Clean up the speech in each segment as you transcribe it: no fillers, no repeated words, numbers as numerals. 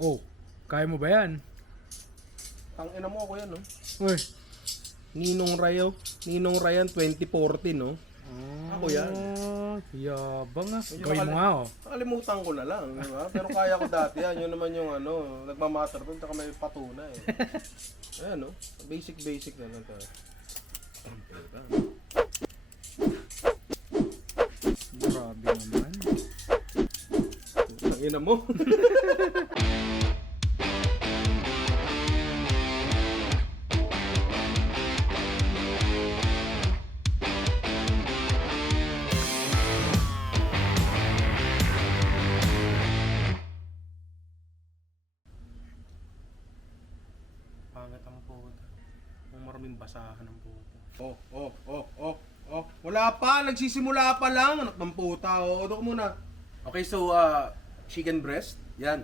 Oh, kaya mo ba yan? Tangina mo ako yan, no? Uy. Ninong Ryan 2014, no? Ako yan. Yabang ah. Medyo Gawin mo nga oh. Nakalimutan ko na lang, di ba? Pero kaya ko dati yan. Yun naman yung ano, nagmamatter doon, tsaka may patuna eh. Ayan, no? Basic na lang tayo. Grabe naman. Tangina mo. Pangit ang puta. Ang maraming basahan ng puta. Oh. Wala pa, nagsisimula pa lang. Anak ng puta. Ito ko muna. Okay, so chicken breast. Yan.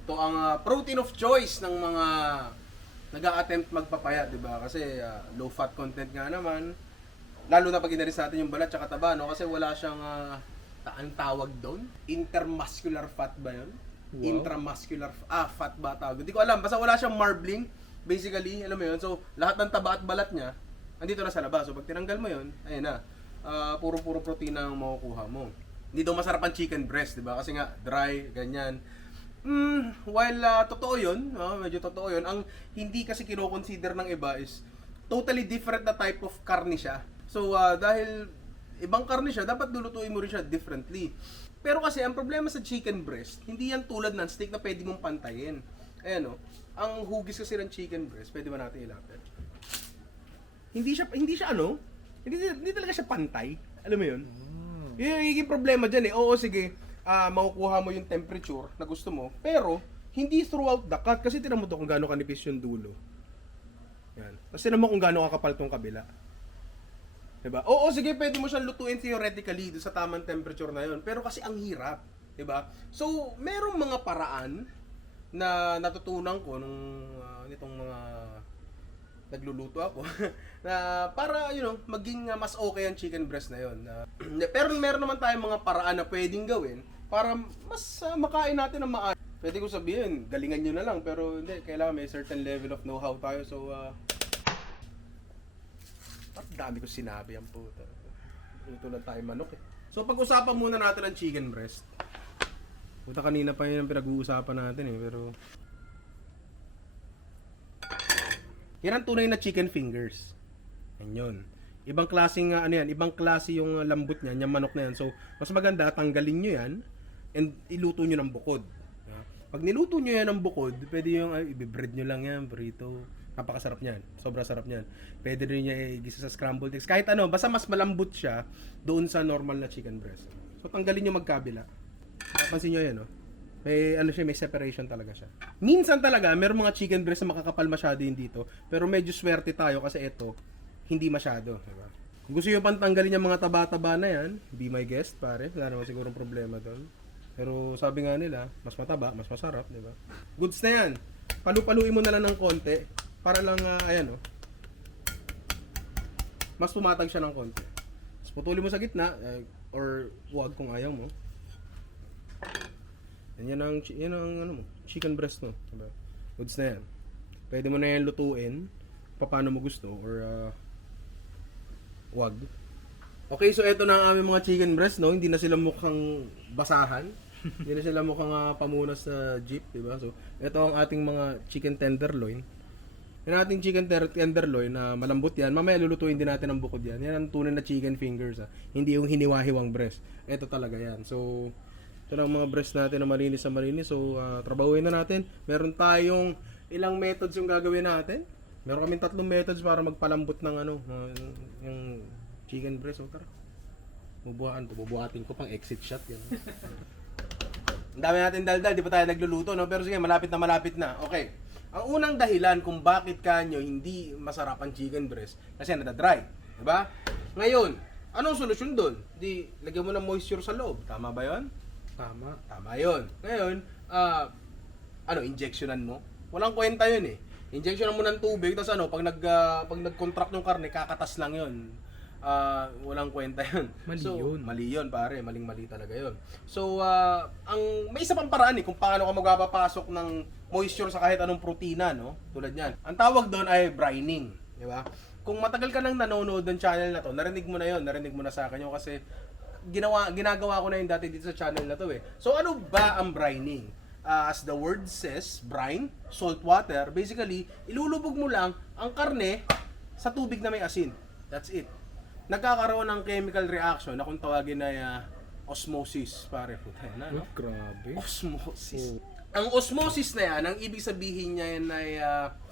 Ito ang protein of choice ng mga nag-a-attempt magpapayat, di ba? Kasi low fat content nga naman. Lalo na pag inaris natin yung balat tsaka taba, no? Kasi wala siyang ang tawag doon. Intermuscular fat ba yun? Wow. Intramuscular fat ba tawag? Hindi ko alam. Basta wala siyang marbling. Basically, alam mo yun. So, lahat ng taba at balat niya, andito na sa labas. So, pag tinanggal mo yun, ayun na. Puro protein ang makukuha mo. Hindi daw masarap ang chicken breast, di ba? Kasi nga, dry, ganyan. While totoo yun, medyo totoo yun, ang hindi kasi kino-consider ng iba is totally different na type of karne siya. So, dahil ibang karne siya, dapat lulutuin mo rin siya differently. Pero kasi, ang problema sa chicken breast, hindi yan tulad ng steak na pwede mong pantayin. Ayan o, ang hugis kasi ng chicken breast, pwede ba natin ilapit? Hindi talaga siya pantay. Alam mo yun? Yun yung higing problema dyan eh. Oo, sige, makukuha mo yung temperature na gusto mo, pero hindi throughout the cut. Kasi tinan mo to kung gaano kanipis yung dulo. Yan. Tapos tinan mo kung gaano kakapal tong kabila. Diba? Oo, sige, pwede mo siyang lutuin theoretically doon sa tamang temperature na yun. Pero kasi ang hirap. Diba? So, merong mga paraan na natutunan ko nung nitong mga nagluluto ako na para maging mas okay ang chicken breast na yon. Pero meron naman tayong mga paraan na pwedeng gawin para mas makain natin ng maayos. Pwede ko sabihin, galingan nyo na lang, pero hindi, kailangan may certain level of know-how tayo. So at dami ko sinabi ang puta. Ito lang tayo manok eh. So pag-usapan muna natin ang chicken breast. Puta, kanina pa yun ang pinag-uusapan natin eh, pero yan ang tunay na chicken fingers. Yan yun. Ibang klaseng ibang klase yung lambot niyan, yung manok na yan. So, mas maganda, tanggalin nyo yan and iluto nyo ng bukod. Pag niluto nyo yan ng bukod, pwede yung i-bread nyo lang yan, burrito. Napakasarap niyan. Sobrang sarap niyan. Pwede rin niya igisa sa scrambled eggs. Kahit ano, basta mas malambot siya doon sa normal na chicken breast. So, tanggalin nyo magkabila. Napansin nyo yan, no? May may separation talaga siya. Minsan talaga, meron mga chicken breast na makakapal masyado yun dito. Pero medyo swerte tayo kasi ito, hindi masyado. Diba? Kung gusto nyo pang tanggalin yung mga taba-taba na yan, be my guest, pare. Wala naman sigurong problema doon. Pero sabi nga nila, mas mataba, mas masarap, diba? Goods na yan. Palu-paluin mo na lang ng konti. Para lang, mas pumatag siya ng konti. Tapos putulin mo sa gitna, or wag kung ayaw mo. Yan ang chicken breast, no? Diba? Goods na yan. Pwede mo na yan lutuin paano mo gusto or wag. Okay, so eto na ang aming mga chicken breast, no? Hindi na sila mukhang basahan. Hindi na sila mukhang pamunas sa jeep, diba? So, eto ang ating mga chicken tenderloin. Yan ating chicken tenderloin na malambot yan. Mamaya lulutuin din natin ang bukod yan. Yan ang tunay na chicken fingers, ha? Hindi yung hiniwa-hiwang breast. Eto talaga yan. So, ito lang mga breast natin na malinis sa malinis. So, trabahuin na natin. Meron tayong ilang methods yung gagawin natin. Meron kaming 3 methods para magpalambot ng yung chicken breast. So, tara. Bubuhatin ko pang exit shot yan. Ang dami natin daldal, di pa tayo nagluluto, no? Pero sige, malapit na. Okay. Ang unang dahilan kung bakit kanyo hindi masarap ang chicken breast kasi nadadry, di ba? Ngayon, anong solusyon doon? Di lagyan mo ng moisture sa loob. Tama ba 'yon? Tama 'yon. Ngayon, injectionan mo? Walang kwenta 'yun eh. Injectionan mo ng tubig tapos pag nag-contract yung karne, kakatas lang 'yon. walang kwenta yun. Mali So, yun. Mali yun, pare. Maling-mali talaga yun. So, may isa pang paraan kung paano ka magpapasok ng moisture sa kahit anong protina, no? Tulad yan. Ang tawag doon ay brining. Di ba? Kung matagal ka nang nanonood ng channel na to, narinig mo na yun. Narinig mo na sa akin yun kasi ginagawa ko na yun dati dito sa channel na to eh. So, ano ba ang brining? As the word says, brine, salt water, basically, ilulubog mo lang ang karne sa tubig na may asin. That's it. Nagkakaroon ng chemical reaction na kung tawagin ay osmosis, pare. Puta na, no? Grabe. Osmosis. Ang osmosis na yan, ang ibig sabihin niya yan ay,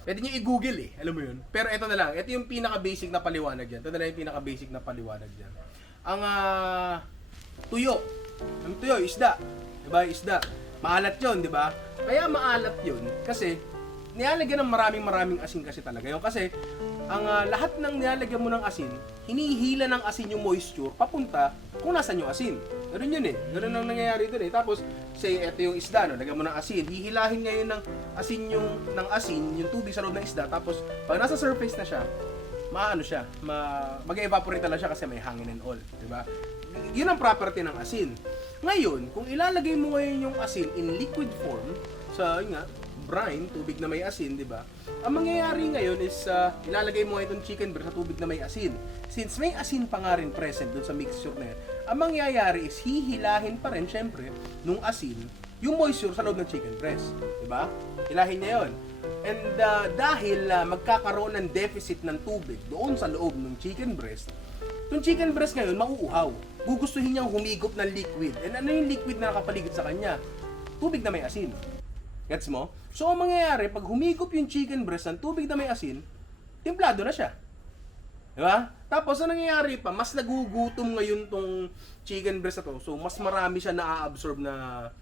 pwede niyo i-google eh, alam mo yun. Pero ito na lang, ito yung pinaka-basic na paliwanag yan. Ito na lang yung pinaka-basic na paliwanag yan. Ang tuyo. Ang tuyo, isda. Diba, isda. Maalat yun, diba? Kaya maalat yun kasi nilalagyan ng maraming asin kasi talaga yun. Kasi ang lahat ng nilalagyan mo ng asin, hinihila ng asin yung moisture papunta kung nasan yung asin. Ganun yun eh. Ganun ang nangyayari dun eh. Tapos, say, eto yung isda, no? Lagyan mo ng asin. Hihilahin ngayon ng asin, yung tubig sa loob ng isda. Tapos, pag nasa surface na siya, maano siya, mag-evaporate na lang siya kasi may hangin and all. Diba? Yun ang property ng asin. Ngayon, kung ilalagay mo ngayon yung asin in liquid form, sa, yun nga, brine, tubig na may asin, di ba? Ang mangyayari ngayon is ilalagay mo itong chicken breast sa tubig na may asin. Since may asin pa nga rin present dun sa mixture na yan, ang mangyayari is hihilahin pa rin, syempre, nung asin, yung moisture sa loob ng chicken breast. Di ba? Hilahin niya yun. And dahil magkakaroon ng deficit ng tubig doon sa loob ng chicken breast, yung chicken breast ngayon mauuhaw. Gugustuhin niyang humigop ng liquid. And ano yung liquid na nakapaligid sa kanya? Tubig na may asin. Gets mo? So, ang mangyayari, pag humigop yung chicken breast ng tubig na may asin, timplado na siya. Diba? Tapos, ang nangyayari pa, mas nagugutom ngayon tong chicken breast na to. So, mas marami siya na-absorb na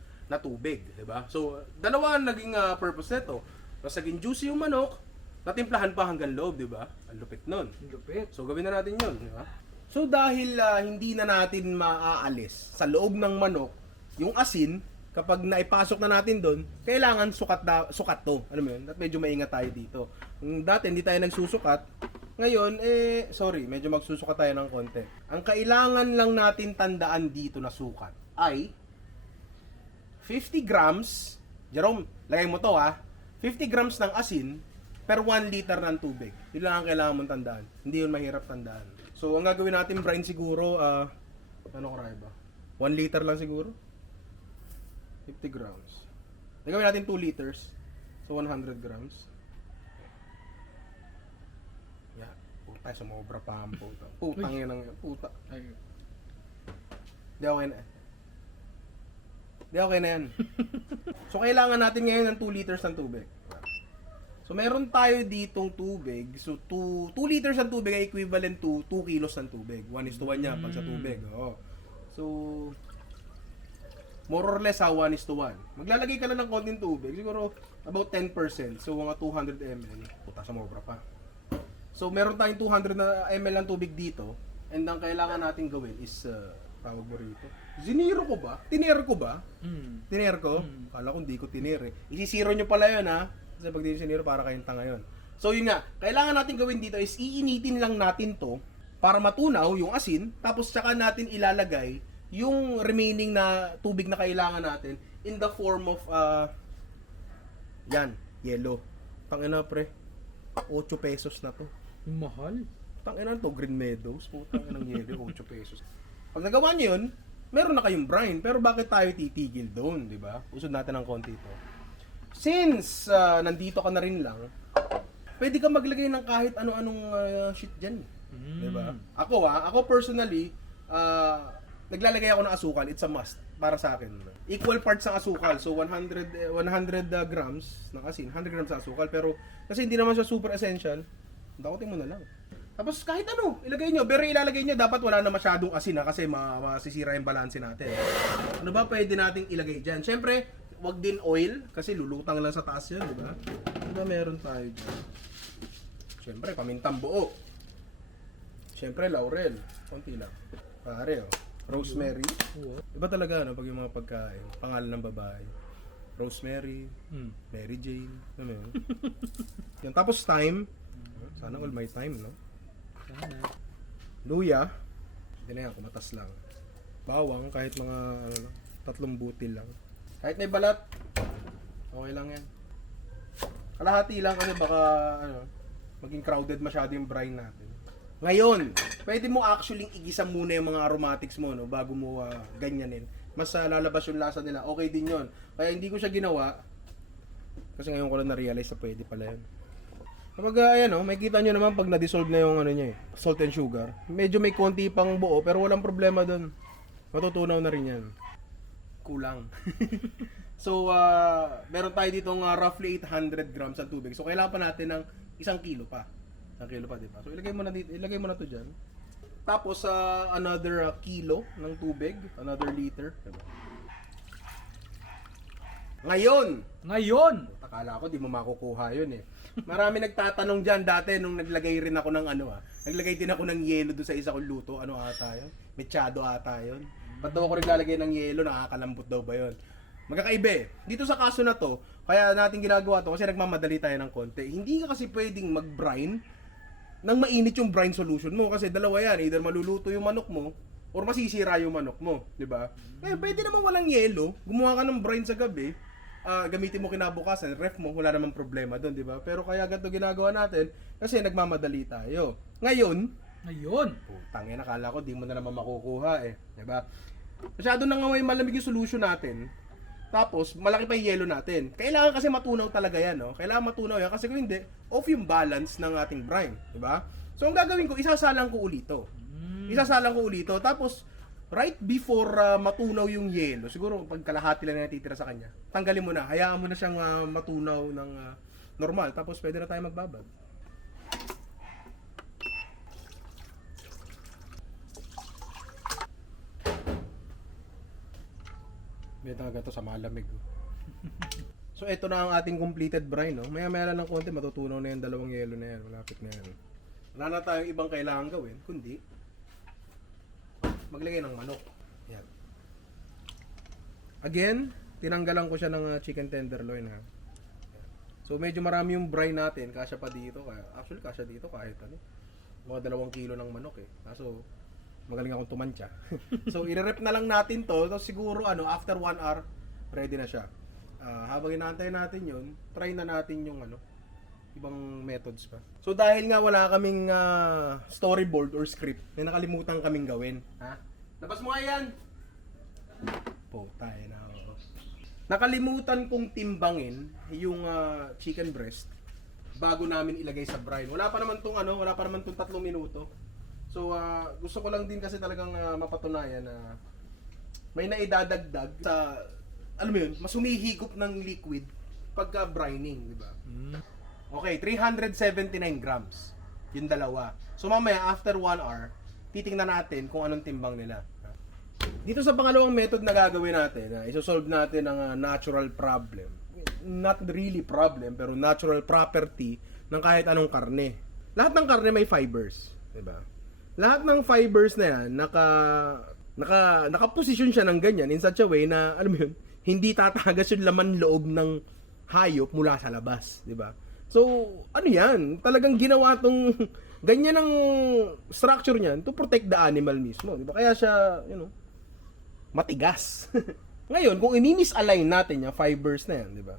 tubig. Diba? So, dalawa ang naging purpose nito. Mas naging juicy yung manok, natimplahan pa hanggang loob, diba? Ang lupit nun. Lupit. So, gawin na natin yun. Diba? So, dahil hindi na natin maaalis sa loob ng manok, yung asin, kapag naipasok na natin doon, kailangan sukat to. Alam mo yun? At medyo maingat tayo dito. Dati hindi tayo nagsusukat. Ngayon, medyo magsusukat tayo ng konti. Ang kailangan lang natin tandaan dito na sukat ay 50 grams, Jerome, lagay mo to 50 grams ng asin per 1 liter ng tubig. Yun lang ang kailangan mong tandaan. Hindi yun mahirap tandaan. So, ang gagawin natin, brine siguro, ano karay ba? 1 liter lang siguro? 50 grams. Nagawin natin 2 liters. So, 100 grams. Yeah. Puta, sumobra pa ang puta. Putang yun ang puta. Ay, Di okay na. Di okay na yan. So, kailangan natin ngayon ng 2 liters ng tubig. So, meron tayo ditong tubig. So, 2 liters ng tubig ay equivalent to 2 kilos ng tubig. 1:1 yan pag sa tubig. Oo. So, more or less 1:1. Maglalagay ka na ng konting tubig, siguro about 10%. So mga 200 ml. Puta, sa mobra pa. So meron tayong 200 na ml ng tubig dito. And ang kailangan natin gawin is, tawag mo rito. Ziniro ko ba? Tinero ko ba? Tinero ko? Kala ko hindi ko tinero eh. Isisiro nyo pala yun Kasi pag di siniro, para kayong tanga yun. So yun nga, kailangan natin gawin dito is iinitin lang natin to para matunaw yung asin. Tapos tsaka natin ilalagay yung remaining na tubig na kailangan natin in the form of yellow. Tangina pre, 8 pesos na to. mahal. Tangina to, Green Meadows, putang inang yellow, 8 pesos. Pag nagawa niyo yun, meron na kayong brine, pero bakit tayo titigil doon, di ba? Usod natin ng konti to. Since nandito ka na rin lang, pwede ka maglagay ng kahit ano-anong shit dyan. Di ba? Ako personally, naglalagay ako ng asukal, it's a must para sa akin. Equal parts ng asukal. So 100 grams ng asin, 100 grams ng asukal, pero kasi hindi naman siya super essential, dakotin mo na lang. Tapos kahit ano, ilagay nyo, pero ilalagay nyo, dapat wala na masyadong asin kasi masisira yung balanse natin. Ano ba pwede nating ilagay dyan? Siyempre, wag din oil, kasi lulutang lang sa taas yan, di ba? Ano ba meron tayo dyan? Siyempre, pamintang buo. Siyempre, laurel. Konti lang. Pare, rosemary. Iba talaga, pag yung mga pagkain, pangalan ng babae. Rosemary, Mary Jane, ano yun? Yan, tapos thyme. Sana all my time, no? Sana. luya. Hindi na yan, kumatas lang. Bawang, kahit mga 3 butil lang. Kahit may balat, okay lang yan. Kalahati lang kasi baka maging crowded masyado yung brine natin. Ngayon, pwede mo actually igisa muna yung mga aromatics mo, no, bago mo ganyanin. Mas lalabas yung lasa nila. Okay din yon. Kaya hindi ko siya ginawa kasi ngayon ko lang na-realize na pwede pala yun. Kapag ayan, may kita nyo naman pag na-dissolve na yung niya, salt and sugar. Medyo may konti pang buo pero walang problema doon. Matutunaw na rin yan. Kulang. So, meron tayo ditong roughly 800 grams ng tubig. So, kailangan pa natin ng 1 kilo pa. 1 kilo pa, di ba? So, ilagay mo na dito, ilagay mo na to diyan. Tapos, another kilo ng tubig, another liter. Diba? Ngayon! Akala ko di mo makukuha yun eh. Marami nagtatanong diyan dati nung naglagay rin ako ng naglagay din ako ng yelo doon sa isa kong luto. Ano ata yun? Mechado ata yun. Ba't daw ako naglalagay ng yelo? Nakakalambot daw ba yun? Magkakaiba eh. Dito sa kaso na to, kaya natin ginagawa to kasi nagmamadali tayo ng konti. Hindi ka kasi pwedeng mag-brine nang mainit yung brine solution mo kasi dalawa yan, either maluluto yung manok mo or masisira yung manok mo, di ba? Eh, pwede naman walang yelo. Gumawa ka ng brine sa gabi, gamitin mo kinabukasan, ref mo, wala namang problema doon, di ba? Pero kaya ganito ginagawa natin kasi nagmamadali tayo. Ngayon, putang ina, nakala ko di mo na naman makukuha eh, di ba? Masyado na nga may malamig yung solution natin. Tapos, malaki pa yung yelo natin. Kailangan kasi matunaw talaga yan, no? Kailangan matunaw yan kasi kung hindi, off yung balance ng ating brine, di ba? So, ang gagawin ko, isasalang ko ulito. Tapos, right before matunaw yung yelo, siguro pag kalahati lang na natitira sa kanya, tanggalin mo na, hayaan mo na siyang matunaw ng normal. Tapos, pwede na tayo magbabad. May talaga to sa malamig. So ito na ang ating completed brine, no? Maya-maya lang ng konti matutunaw na yung 2 yelo na yan, malapit na yan. Wala na tayong ibang kailangan gawin, kundi maglagay ng manok. Yan. Again, tinanggalan ko siya ng chicken tenderloin, ha. So medyo marami yung brine natin, kasya pa dito, actually kasya dito kahit mga 2 kilo ng manok eh. Kaso magaling akong tumantya. So, i-rep na lang natin to. Tapos siguro, after 1 hour, ready na siya. Habang inaantay natin yun, try na natin yung ibang methods pa. So, dahil nga wala kaming storyboard or script, may nakalimutan kaming gawin. Ha? Labas mo nga yan! Tayo na ako. Nakalimutan kong timbangin yung chicken breast bago namin ilagay sa brine. Wala pa naman tong 3 minuto. So, gusto ko lang din kasi talagang mapatunayan na may naidadagdag sa, alam mo yun, mas humihigop ng liquid pagka brining, di ba? Okay, 379 grams. Yung dalawa. So, mamaya, after 1 hour, titingnan natin kung anong timbang nila. Dito sa pangalawang method na gagawin natin, isosolve natin ang natural problem. Not really problem, pero natural property ng kahit anong karne. Lahat ng karne may fibers, di ba? Lahat ng fibers na yan, nakaposisyon siya ng ganyan in such a way na, alam mo yun, hindi tatagas yung laman loob ng hayop mula sa labas, di ba? So, ano yan? Talagang ginawa tong ganyan ang structure niyan to protect the animal mismo, di ba? Kaya siya, matigas. Ngayon, kung i-misalign natin yung fibers na yan, di ba?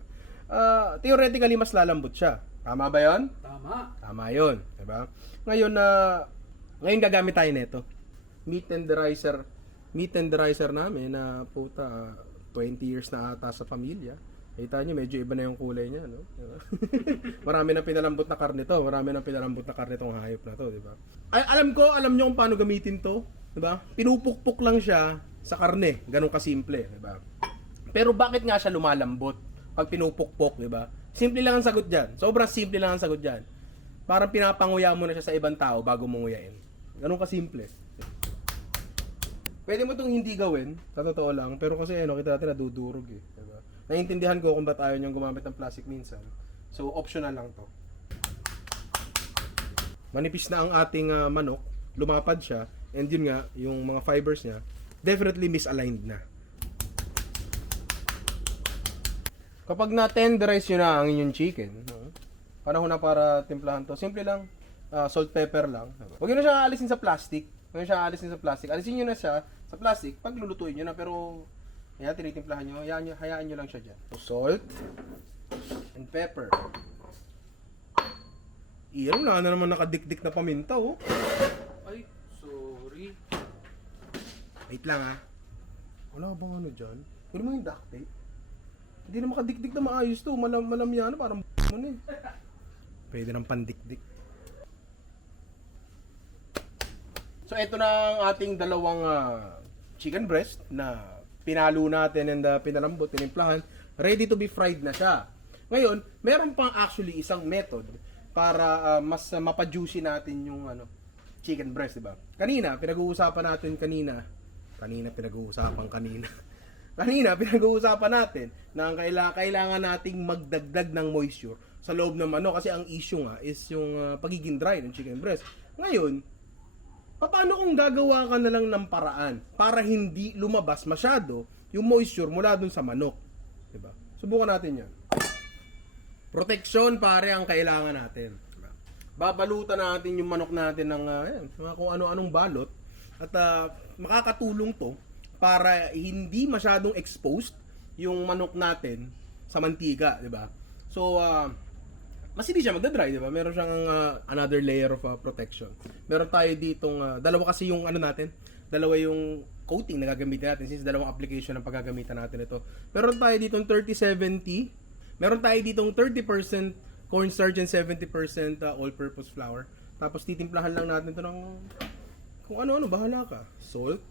Theoretically, mas lalambot siya. Tama ba yon? Tama yun, di ba? Ngayon gagamit tayo nito. Meat tenderizer namin na 20 years na ata sa pamilya. Kita nyo, medyo iba na yung kulay niya, no? Marami nang pinalambot na karne to. Marami nang pinalambot na karne tong hayop na to, di ba? Alam nyo kung paano gamitin to, di ba? Pinupukpok lang siya sa karne, ganun kasimple, di ba? Pero bakit nga siya lumalambot pag pinupukpok, di ba? Simple lang ang sagot diyan. Sobrang simple lang ang sagot diyan. Parang pinapanguya mo na siya sa ibang tao bago mo nguyain. Ganun kasimple. Pwede mo itong hindi gawin, sa totoo lang, pero kasi kita natin nadudurog eh. Diba? Naiintindihan ko kung ba't ayaw niyong gumamit ng plastic minsan. So, optional lang to. Manipis na ang ating manok, lumapad siya, and yun nga, yung mga fibers niya, definitely misaligned na. Kapag na-tenderize nyo na ang inyong chicken, panahon na para timplahan to. Simple lang, Salt, pepper lang. Huwag nyo na siya aalisin sa plastic. Huwag nyo siya aalisin sa plastic. Alisin nyo na siya sa plastic pag lulutuin nyo na. Pero, ayan, tinitimplahan nyo. Hayaan nyo lang siya dyan. So, salt and pepper. Iyan, wala na naman nakadikdik na paminta, oh. Ay, sorry. Wait lang, ha. Wala bang ano dyan? Kunin mo yung duct tape. Hindi na makadikdik na maayos to. Malam yan, parang mo na eh. Pwede ng pandikdik. So, ito na ang ating dalawang chicken breast na pinalo natin and pinalambot, pinimplahan. Ready to be fried na siya. Ngayon, meron pang actually isang method para mas mapa-juicy natin yung chicken breast, diba? Kanina, pinag-uusapan natin kanina natin na kailangan nating magdagdag ng moisture sa loob ng manok kasi ang issue nga is yung pagiging dry ng chicken breast. Ngayon, paano kung gagawa ka na lang ng paraan para hindi lumabas masyado yung moisture mula dun sa manok? Diba? Subukan natin yan. Proteksyon pare ang kailangan natin. Diba? Babalutan natin yung manok natin ng mga kung ano-anong balot at makakatulong to para hindi masyadong exposed yung manok natin sa mantika, 'di ba? So mas hindi siya magda-dry, 'di ba? Meron siyang another layer of protection. Meron tayo ditong dalawa kasi yung dalawa yung coating na gagamitin natin since dalawang application ang paggagamitan natin ito. Meron tayo ditong 30-70. Meron tayo ditong 30% cornstarch and 70% all-purpose flour. Tapos titimplahan lang natin ito ng kung ano-ano, bahala ka. Salt,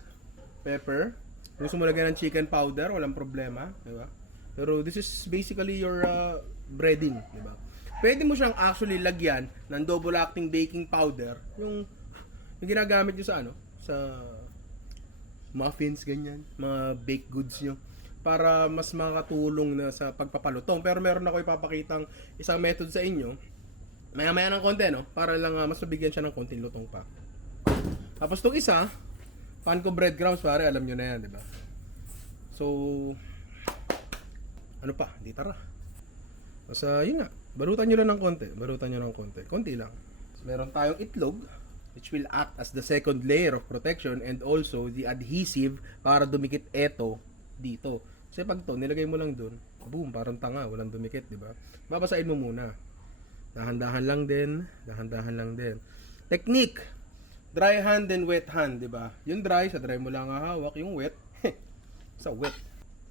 pepper. Kung gusto mo lagyan ng chicken powder, walang problema, di ba? Pero this is basically your breading, di ba? Pwede mo siyang actually lagyan ng double acting baking powder, yung ginagamit nyo sa muffins, ganyan, mga baked goods nyo, para mas makatulong na sa pagpapalutong. Pero meron ako ipapakitang isang method sa inyo, maya-maya ng konti, no? Para lang mas mabigyan siya ng konting lutong pa. Tapos itong isa, panko breadcrumbs, pare, alam nyo na yan, di ba? So, ano pa? Di tara. Basta, yun nga. Barutan nyo lang ng konti. Konti lang. So, meron tayong itlog, which will act as the second layer of protection and also the adhesive para dumikit eto dito. Kasi pag to, nilagay mo lang dun, boom, parang tanga, walang dumikit, di ba? Babasahin mo muna. Dahan-dahan lang din. Technique. Dry hand and wet hand, di ba? Yung dry, sa dry mo lang hahawak. Yung wet, sa wet.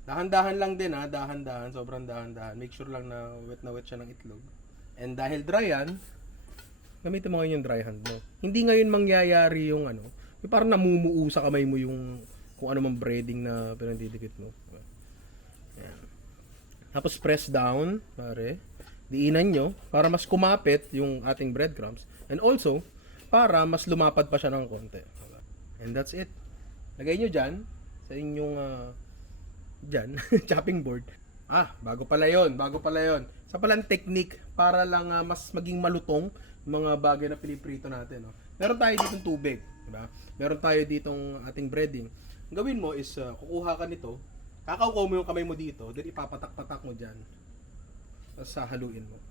Dahan-dahan lang din ha, dahan-dahan, sobrang dahan-dahan. Make sure lang na wet siya ng itlog. And dahil dry yan, gamitin mo ngayon yung dry hand mo. Hindi ngayon mangyayari yung yung parang namumuo sa kamay mo yung kung ano mang breading na pinagdidikit mo. Ayan. Tapos press down, pare. Diinan nyo para mas kumapit yung ating breadcrumbs. And also, para mas lumapad pa siya ng konti. And that's it. Lagay nyo dyan, sa inyong chopping board. Bago pala yon. Sa palang technique para lang mas maging malutong mga bagay na piniprito natin. No? Meron tayo ditong tubig. Diba? Meron tayo ditong ating breading. Ang gawin mo is, kukuha ka nito, kakaukaw mo yung kamay mo dito, then ipapatak-patak mo dyan. Tapos haluin mo.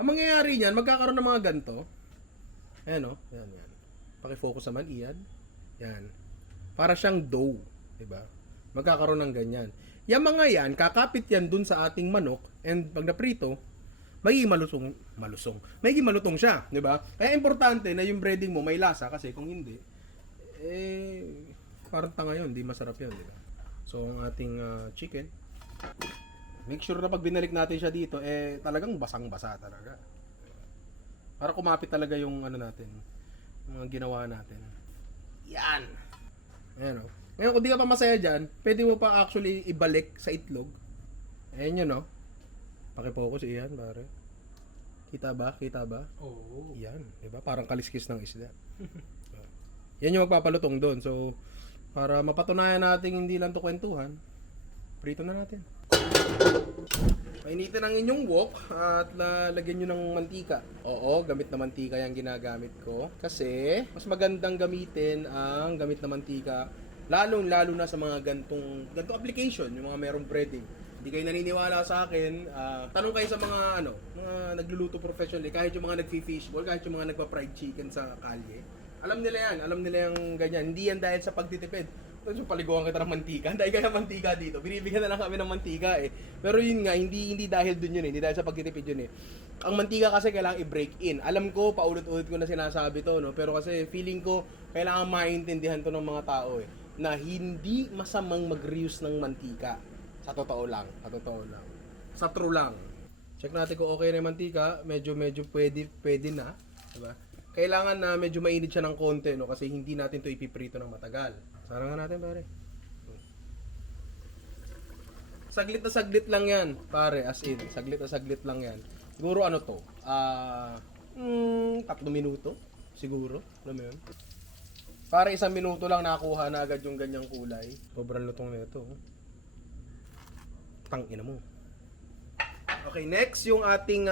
Ang mangyayari niyan, magkakaroon ng mga ganito. Ayan o, yan. Pakifocus naman, iyan. Yan. Para siyang dough. Diba? Magkakaroon ng ganyan. Yung mga yan, kakapit yan dun sa ating manok, and pag naprito, magiging malutong siya. Diba? Kaya importante na yung breading mo may lasa, kasi kung hindi, parang tanga yun, di masarap yun, diba? So, ang ating chicken, make sure na pag binalik natin siya dito, talagang basang-basa talaga. Para kumapit talaga yung natin, yung mga ginawa natin. Yan! Ayan o. Ngayon, kung di ka pa masaya dyan, pwede mo pa actually ibalik sa itlog. Ayan yun o. Pakifocus, iyan, pare. Kita ba? Oo. Yan, diba? Parang kaliskis ng isda. Yan yung magpapalutong doon. So, para mapatunayan natin hindi lang to kwentuhan, prito na natin. Painitin ang inyong wok at lagyan nyo ng mantika. Oo, gamit na mantika yung ginagamit ko. Kasi, mas magandang gamitin ang gamit na mantika, lalo na sa mga gantong application, yung mga merong breading. Hindi kayo naniniwala sa akin, tanong kayo sa mga mga nagluluto professionally, kahit yung mga nagfi-fishball, kahit yung mga nagpa-fried chicken sa kalye. Alam nila yung ganyan. Hindi yan dahil sa pagtitipid. Tapos yung paliguan kita ng mantika. Dahil kaya mantika dito. Binibigyan na lang kami ng mantika eh. Pero yun nga, hindi dahil dun yun eh. Hindi dahil sa pagtitipid yun eh. Ang mantika kasi kailangan i-break in. Alam ko, paulit-ulit ko na sinasabi to, no? Pero kasi feeling ko, kailangan maintindihan to ng mga tao eh. Na hindi masamang mag-reuse ng mantika. Sa totoo lang. Sa true lang. Check natin kung okay na yung mantika. Medyo pwede na. Diba? Kailangan na medyo mainit siya ng konti, no? Kasi hindi natin to ipiprito ng matagal. Sarangan natin, pare. Saglit na saglit lang yan, pare. As in, saglit na saglit lang yan. Siguro ano to? 3 minuto. Siguro. Alam mo yun? Para 1 minuto lang nakuha na agad yung ganyang kulay. Sobrang lutong na ito. Tangina mo. Okay, next yung ating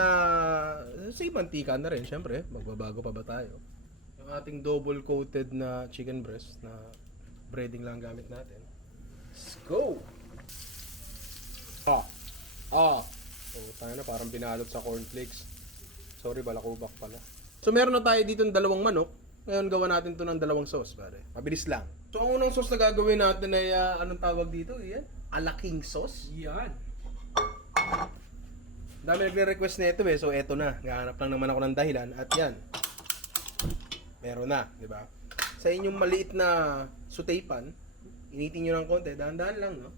mantika na rin, syempre. Magbabago pa ba tayo? Yung ating double coated na chicken breast na breading lang gamit natin. Let's go! So, tayo na parang binalot sa cornflakes. Sorry, balakubak pala. So, meron na tayo dito ng 2 manok. Ngayon, gawa natin to ng 2 sauce, pare. Mabilis lang. So, ang unang sauce na gagawin natin ay, anong tawag dito? Yan? Alaking sauce? Yan. Dami nagre-request na ito eh. So, eto na. Gahanap lang naman ako ng dahilan. At yan. Meron na, di ba? Sa inyong maliit na sauté pan, initin nyo ng konti. Dahan-dahan lang, no?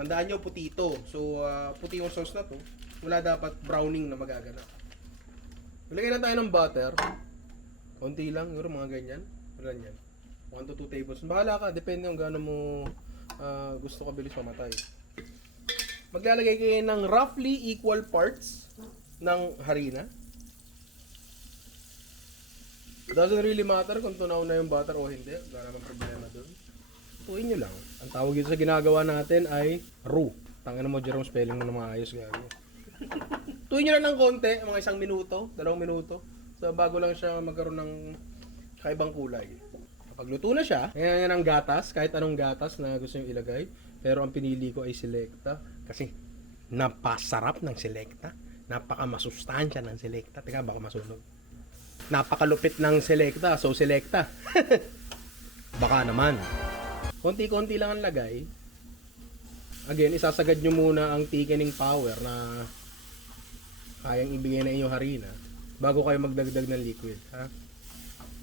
Tandaan nyo, puti ito. So, puti yung sauce na to. Wala dapat browning na magaganap. Ilagay lang tayo ng butter. Konti lang, siguro mga ganyan. Wala yan. 1 to 2 tablespoons. Bahala ka, depende kung gaano mo gusto ka bilis mamatay. Maglalagay kayo ng roughly equal parts ng harina. Doesn't really matter kung tunaw na yung butter o hindi. Wala naman problema dun. Tuin nyo lang. Ang tawag dito sa ginagawa natin ay roux. Tangina mo, Jerome, spelling mo na maayos. Gago. Tuin nyo lang ng konti, mga 1 minuto, 2 minuto. So, bago lang siya magkaroon ng kaibang kulay. Kapag luto na siya, ngayon yan ang gatas, kahit anong gatas na gusto nyo ilagay. Pero ang pinili ko ay Selecta. Kasi napasarap ng Selecta. Napakamasustansya ng Selecta. Teka, baka masunog. Napakalupit ng Selecta. So, Selecta. Baka naman. Konti-konti lang ang lagay. Again, isasagad nyo muna ang thickening power na kayang ibigay na inyong harina bago kayo magdagdag ng liquid. Ha?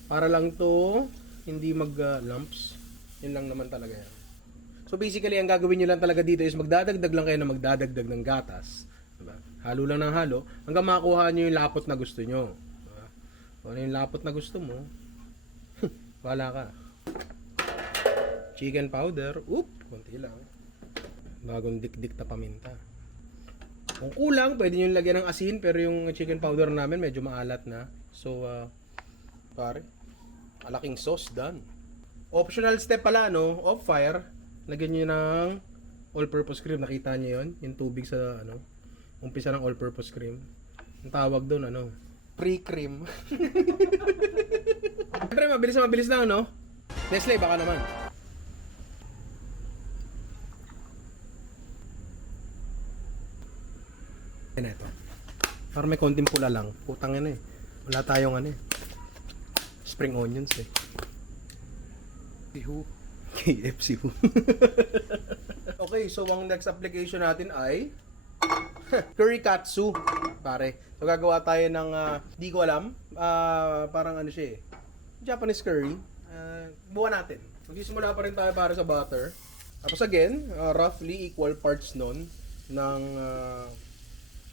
Para lang to hindi mag-lumps. Yun lang naman talaga yan. So basically, ang gagawin nyo lang talaga dito is magdadagdag lang kayo na magdadagdag ng gatas. Diba? Halo lang ng halo hanggang makuha nyo yung lapot na gusto nyo. Diba? Kung ano yung lapot na gusto mo, wala ka. Chicken powder, konti lang. Bagong dik-dik na paminta. Kung kulang, pwede nyo lagyan ng asin, pero yung chicken powder namin medyo maalat na. So, pare, alaking sauce, done. Optional step pala, no? Off fire. Lagyan nyo ng all-purpose cream. Nakita nyo yun? Yung tubig sa, umpisa ng all-purpose cream. Ang tawag doon, pre-cream. Siyempre, mabilis lang, no? Nestle, baka naman. Yan ito. Parang may konting pula lang. Putang ina eh. Wala tayong spring onions eh. Pihu. KFC po. Okay, so ang next application natin ay curry katsu, pare. So gagawa tayo ng di ko alam, parang siya eh. Japanese curry. Buwan natin. Magsisimula pa rin tayo para sa butter. Tapos again, roughly equal parts nun ng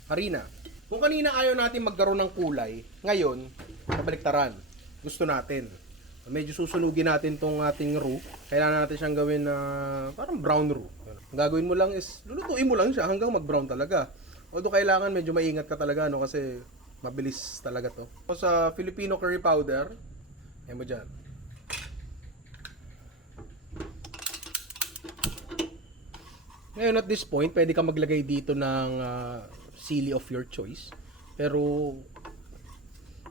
harina. Kung kanina ayaw natin magkaroon ng kulay, ngayon, kabaliktaran. Gusto natin. Medyo susunugin natin tong ating roux. Kailangan natin siyang gawin na parang brown roux. Ang gagawin mo lang is, lulutuin mo lang siya hanggang mag-brown talaga. Although kailangan medyo maingat ka talaga, kasi mabilis talaga to. So, sa Filipino curry powder, ayan mo dyan. Ngayon at this point, pwede ka maglagay dito ng sili of your choice. Pero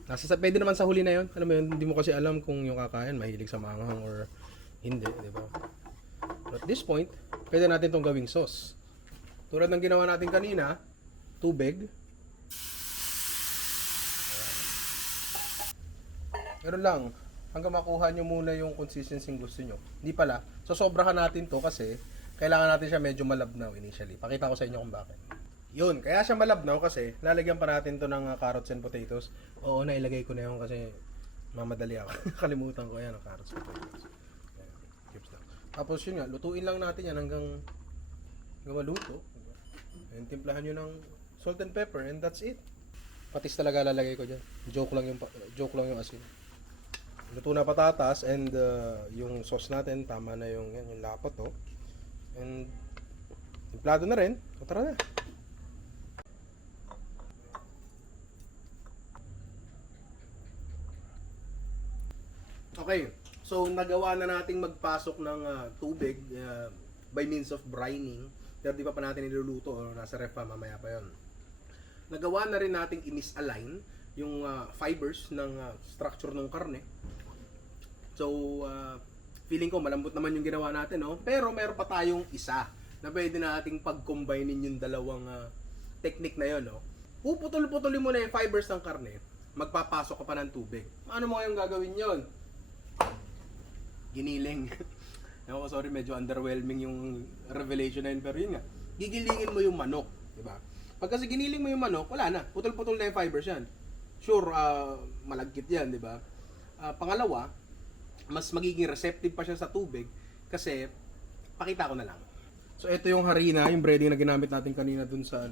pwede naman sa huli na yun. Alam mo yun, hindi mo kasi alam kung yung kakain mahilig sa maanghang or hindi, di ba? But at this point, pwede natin itong gawing sauce. Tulad ng ginawa natin kanina, tubig. Pero lang, hanggang makuha nyo muna yung consistency gusto nyo. Hindi pala, sosobrahan natin to kasi kailangan natin siya medyo malabnaw initially. Pakita ko sa inyo kung bakit. Yun, kaya siya malabnaw kasi lalagyan pa natin to ng carrots and potatoes. Oo, nailagay ko na yun kasi mamadali ako. Kalimutan ko yan, ang carrots and potatoes. Ayan, chips lang. Tapos yun nga, lutuin lang natin yan hanggang maluto. And timplahan nyo ng salt and pepper and that's it. Patis talaga lalagay ko dyan. Joke lang yung asin. Luto na patatas and yung sauce natin, tama na yung lapot to. And timplado na rin. O tara na. Okay, so nagawa na nating magpasok ng tubig by means of brining. Pero di pa natin niluluto o nasa ref pa, mamaya pa yon. Nagawa na rin nating i-misalign yung fibers ng structure ng karne. So, feeling ko malambot naman yung ginawa natin, no? Pero meron pa tayong isa na pwede nating pag-combinein yung dalawang technique na yon, no? Puputol-putulin mo na yung fibers ng karne, magpapasok ka pa ng tubig. Ano mo kayong gagawin yon? Giniling. Ako, sorry, medyo underwhelming yung revelation na yun, pero yun nga, gigilingin mo yung manok, di ba? Pag kasi giniling mo yung manok, wala na, putol-putol na yung fibers yan. Sure, malagkit yan, di ba? Pangalawa, mas magiging receptive pa siya sa tubig kasi pakita ko na lang. So ito yung harina, yung breading na ginamit natin kanina dun sa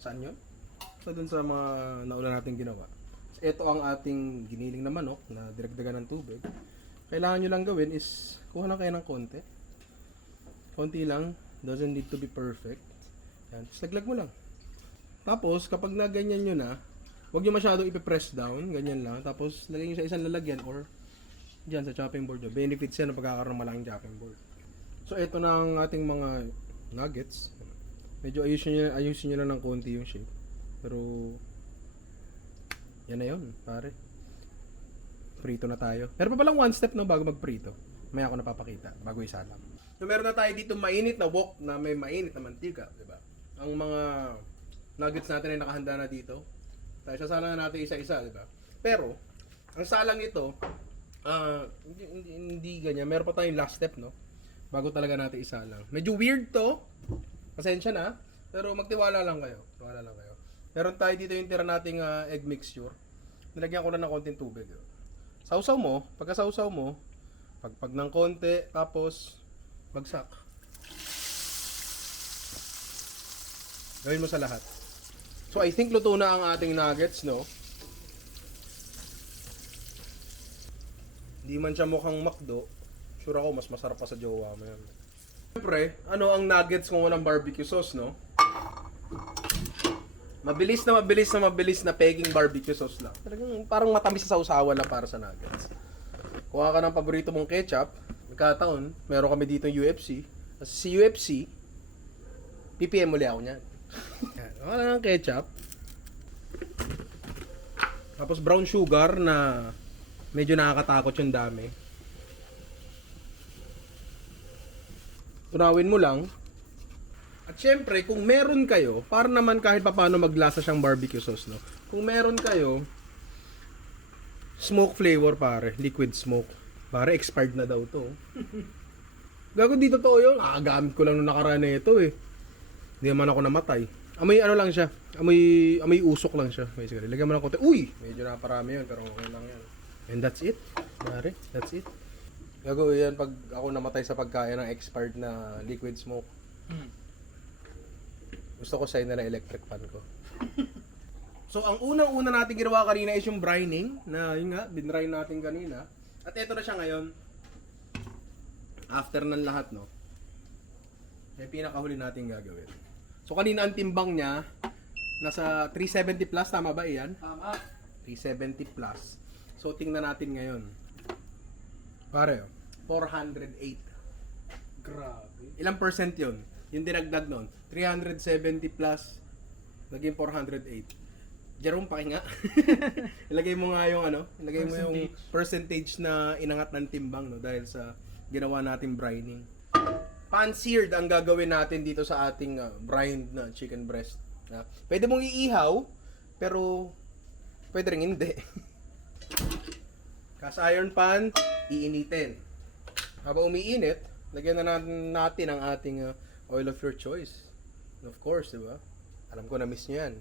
saan yun? So dun sa mga nauna natin ginawa. So, ito ang ating giniling na manok na diragdagan ng tubig. Kailangan nyo lang gawin is kuha lang kayo ng konti. Konti lang, doesn't need to be perfect. Yan, just laglag mo lang. Tapos kapag na ganyan nyo na, huwag nyo masyadong ipipress down, ganyan lang. Tapos lagay nyo sa isang lalagyan or dyan sa chopping board nyo. Benefits yan ng pagkakaroon ng malaking chopping board. So ito na ang ating mga nuggets. Medyo ayusin nyo na ng konti yung shape. Pero yan na yun, pare. Prito na tayo. Meron pa palang one step no bago magprito. May ako napapakita bago isalam. So meron na tayo dito mainit na wok na may mainit na mantika, di ba? Ang mga nuggets natin ay nakahanda na dito. Tayo sasalang na natin isa-isa, di ba? Pero ang salang ito hindi ganyan. Meron pa tayong last step, no? Bago talaga natin isalang. Medyo weird to. Pasensya na. Pero magtiwala lang kayo. Tiwala lang kayo. Meron tayo dito yung tira nating egg mixture. Nilagyan ko na ng konting tubig. Sausaw mo. Pagka-sausaw mo, pagpag ng konti, tapos bagsak. Gawin mo sa lahat. So, I think luto na ang ating nuggets, no? Hindi man siya mukhang McDo, sure ako mas masarap pa sa jowa mo yan. Siyempre, ano ang nuggets kung walang barbecue sauce, no? Mabilis na peking barbecue sauce lang. Talagang parang matamis sa sausawan lang para sa nuggets. Kuha ka ng paborito mong ketchup, magkataon, meron kami dito yung UFC. Kasi si UFC, PPM muli ako niyan. Kuha ka ng ketchup. Tapos brown sugar na medyo nakakatakot yung dami. Tunawin mo lang. At syempre, kung meron kayo, para naman kahit paano maglasa siyang barbecue sauce, no? Kung meron kayo, smoke flavor pare, liquid smoke. Pare, expired na daw to. Gago dito to yun. Gamit ko lang nung nakaraan na ito eh. Hindi naman ako namatay. Amoy ano lang siya. Amoy usok lang siya. Basically, lagyan mo ng konti. Uy! Medyo naparami yun, pero okay lang yan. And that's it. Pare, that's it. Gagawin yan pag ako namatay sa pagkain ng expired na liquid smoke. Gusto ko sign na electric fan ko. So, ang unang-una natin ginawa kanina is yung brining. Na yun nga, binrine natin kanina. At eto na siya ngayon. After ng lahat, no? May pinakahuli natin gagawin. So, kanina ang timbang niya, nasa 370 plus. Tama ba iyan? Tama. 370 plus. So, tingnan natin ngayon. Pare, 408. Grabe. Ilang percent yun? Yung dinagdag nun. 370 plus, naging 408. Jerome, pakinga. Ilagay mo nga yung ilagay mo yung percentage na inangat ng timbang, no? Dahil sa ginawa nating brining. pan-seared ang gagawin natin dito sa ating brined na chicken breast. Pwede mong iihaw, pero pwede rin hindi. Cast iron pan, iinitin. Habang umiinit, lagyan na natin ang ating oil of your choice. And of course, di ba? Alam ko na-miss nyo yan.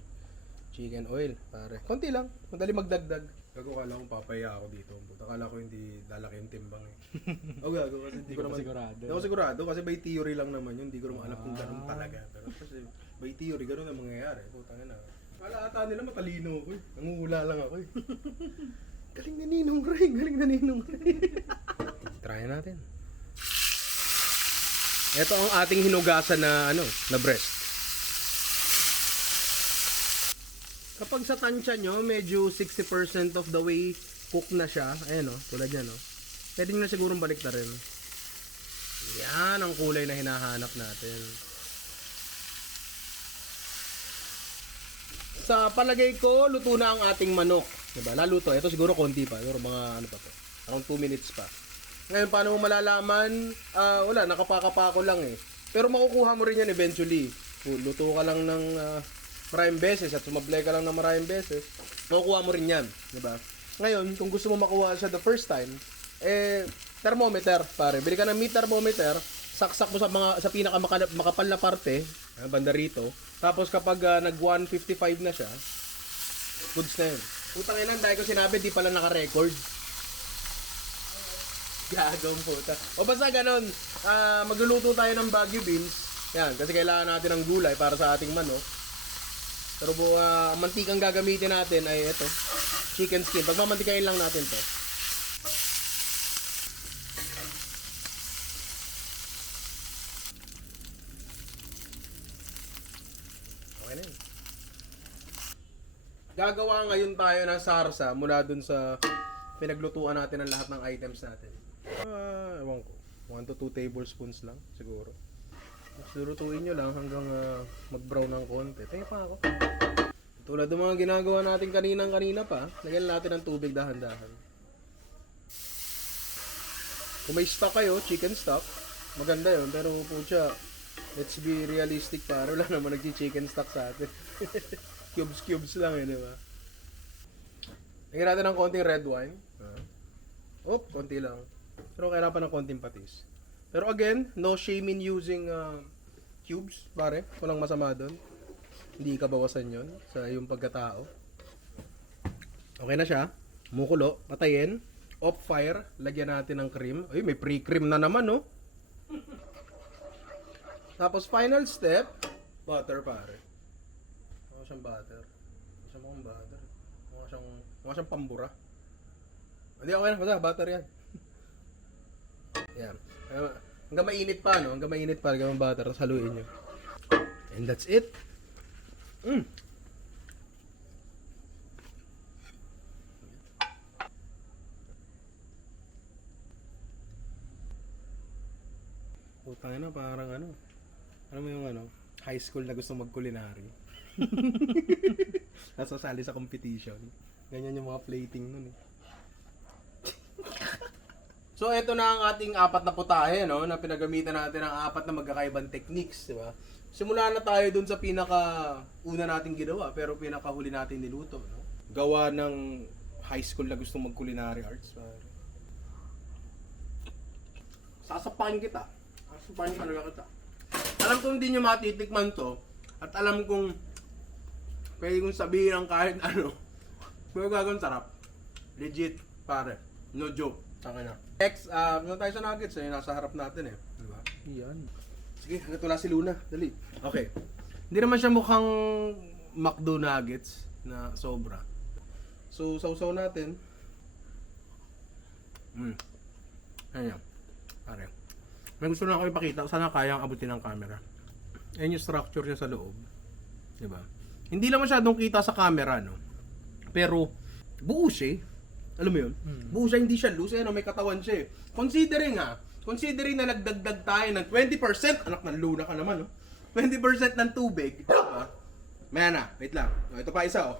Chicken oil, pare. Konti lang, madali magdagdag. Gago, kala kong papaya ako dito. Akala ko hindi lalaki yung timbang eh. O gago, kasi hindi ko naman sigurado. Hindi ako sigurado kasi by theory lang naman yun. Hindi ko naman alam kung ganun talaga. Pero kasi by theory, ganun ang mangyayari. Putang ina. Kala ata nila matalino ako eh. Nanguhula lang ako eh. Galing na Ninong Ray, galing na Ninong Ray. Try natin. Ito ang ating hinugasan na na breast. Kapag sa tansya nyo, medyo 60% of the way cook na siya. Ayan tulad yan pwede nyo na sigurong balik na rin. Yan ang kulay na hinahanap natin. Sa palagay ko, luto na ang ating manok. Diba? Naluto. Ito siguro konti pa. Siguro mga pa to. Around 2 minutes pa. Ngayon, paano mo malalaman? Wala, nakapakapa ko lang eh. Pero makukuha mo rin yan eventually. Luto ka lang ng maraming beses at sumablay ka lang ng maraming beses, makukuha mo rin yan, di ba? Ngayon, kung gusto mo makuha siya the first time, thermometer, pare. Bili ka ng meat thermometer, saksak mo sa pinaka makapal na parte, banda rito. Tapos kapag nag 155 na siya, goods na yun. Putang ina, dahil ko sinabi, di pala naka-record. Gagawin puta. O basta ganun, magluluto tayo ng Baguio beans. Yan, kasi kailangan natin ng gulay para sa ating manok. Pero ang mantikang gagamitin natin ay ito, chicken skin. Pagmamantikain lang natin to. Okay na yun. Gagawa ngayon tayo ng sarsa mula dun sa pinaglutuan natin ng lahat ng items natin. Ewan ko, 1 to 2 tablespoons lang siguro. Lutuin nyo lang hanggang mag-brown ng konti. Tingnan pa ako. Tulad ng mga ginagawa natin kanina pa, lagyan natin ng tubig dahan-dahan. Kung may stock kayo, chicken stock, maganda yun. Pero pucha, let's be realistic para wala naman nag-chicken stock sa atin. Cubes lang di ba? Lagyan natin ng konting red wine. Konti lang. Pero kailangan pa ng konting patis. Pero again, no shame in using cubes, pare. Walang masama doon. Hindi ka bawasan yon sa iyong pagkatao. Okay na siya. Mukulo. Patayin. Off fire. Lagyan natin ng cream. Ay, may pre-cream na naman, Tapos, final step. Butter, pare. Mukha siyang butter. Mukha mukhang butter. Mukha siyang pambura. Hindi, okay na. Basta, butter yan. Yan. Hanggang mainit pa, Hanggang mainit pa, hanggang butter, tapos haluin nyo. And that's it. Putang na, parang ano mo yung high school na gusto mag-culinary. Tapos sasali sa competition. Ganyan yung mga plating nun eh. So, ito na ang ating apat na putahe, na pinagamitan natin ang apat na magkakaibang techniques, di ba? Simula na tayo dun sa pinaka-una nating ginawa, pero pinaka-huli natin niluto, Gawa ng high school na gustong mag-culinary arts. Sasapakin kita. Sasapakin talaga kita. Alam kong hindi nyo matitikman to, at alam kong pwede kong sabihin ang kahit ano. Pero gagawin sarap. Legit, pare. No joke. Saka na. Next, tayo sa nuggets nasa harap natin diba? Yan. Sige, natula si Luna. Dali. Okay. Hindi naman siya mukhang McDo nuggets na sobra. So, sausaw natin. Ayan. Pare. May gusto na ako ipakita. Sana kayang abutin ng camera. Ayan yung structure niya sa loob. Diba? Hindi lang masyadong kita sa camera, Pero, buo siya. Alam mo yun? Buo siya, hindi siya loose. May katawan siya Considering na nagdagdag tayo ng 20%, anak ng Luna ka naman, 20% ng tubig. Diba? Maya na, wait lang. Ito pa isa,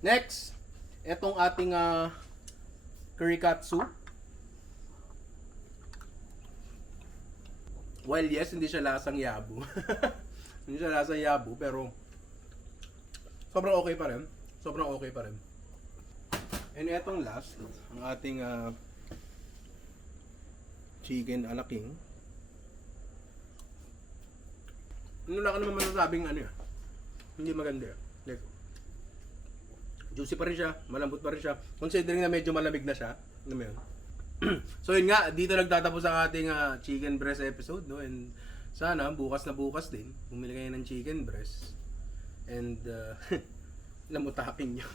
Next, etong ating curry katsu. While yes, hindi siya lasang yabu. Hindi siya lasang yabu, pero sobrang okay pa rin. Sobrang okay pa rin. And etong last, ang ating chicken ala king. Wala ka naman masasabing ano yun. Hindi maganda yun. Like, juicy pa rin siya, malambot pa rin siya. Considering na medyo malamig na siya. Ano mo yun? So yun nga, dito nagtatapos ang ating chicken breast episode, no? And sana bukas na bukas din, bumili kayo ng chicken breast. And lamutakin nyo.